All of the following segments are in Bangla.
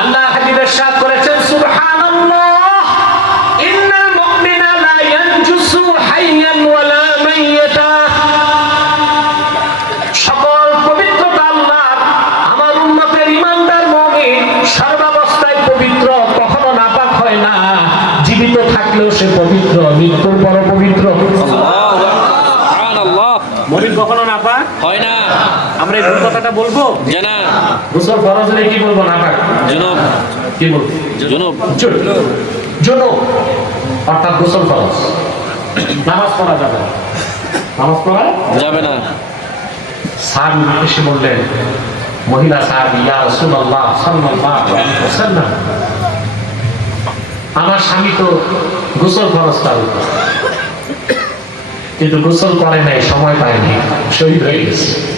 আল্লাহ হাবিবের সাথ করেছেন, সুবহানাল্লাহ। ইন্নাল মুমিনা লা ইয়ানজুসু হাইয়ান সকল পবিত্রতা আল্লাহর, আমার উম্মতের ইমানদার মুমিন সর্বাবস্থায় পবিত্র, কখনো নাপাক হয় না। জীবিত থাকলেও সে পবিত্র, মৃত্যুর পর পবিত্র আল্লাহ মমিন কখনো নাপাক হয় না আমরা এই ভুল কথাটা বলব? জানা গোসল ফরজ হলে কি বলব নাপাক জুনুব। কি বলব? জুনুব। জন্য অর্থাৎ গোসল ফরজ। নামাজ পড়া যাবে না। নামাজ পড়া যাবে না। সাহাবি এসে বললেন মহিলা সাহাবি ইয়া রাসূলুল্লাহ সাল্লাল্লাহু আলাইহি ওয়াসাল্লাম আমার স্বামী তো গোসল ফরজ তার উপর। কিন্তু গোসল করে নাই সময় পায়নি শহীদ হয়ে গেছে।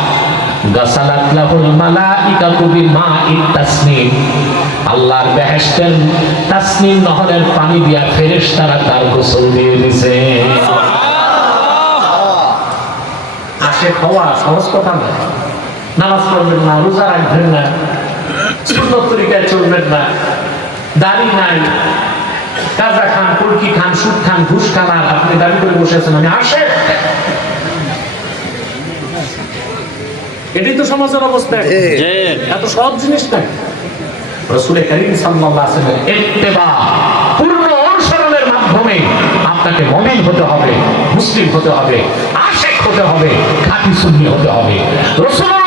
গাসালাত লাহুল মালাইকাতু আল্লাহর বেহেশতের তাসনিম নহরের পানি দিয়া ফেরেশতারা তার গোসল দিয়ে আসে খাওয়া, সহজ কথা না। নামাজ পড়বেন না, রোজা রাখবেন না। সুন্নত তরিকায় চলবেন না। দাড়ি নাই। কাজা খান কুলকি খান, সুদ খান, ঘুষ খান, আর আপনি দাবি করে বসে আছেন। আমি আসে এটাই তো সমাজের অবস্থা এত সব জিনিস না রসুলের করিম সাল্লাল্লাহু আলাইহি ইত্তেবা পূর্ণ অনুসরণের মাধ্যমে আপনাকে মুমিন হতে হবে মুসলিম হতে হবে আশিক হতে হবে খাঁটি সুন্নি হতে হবে। রাসূলুল্লাহর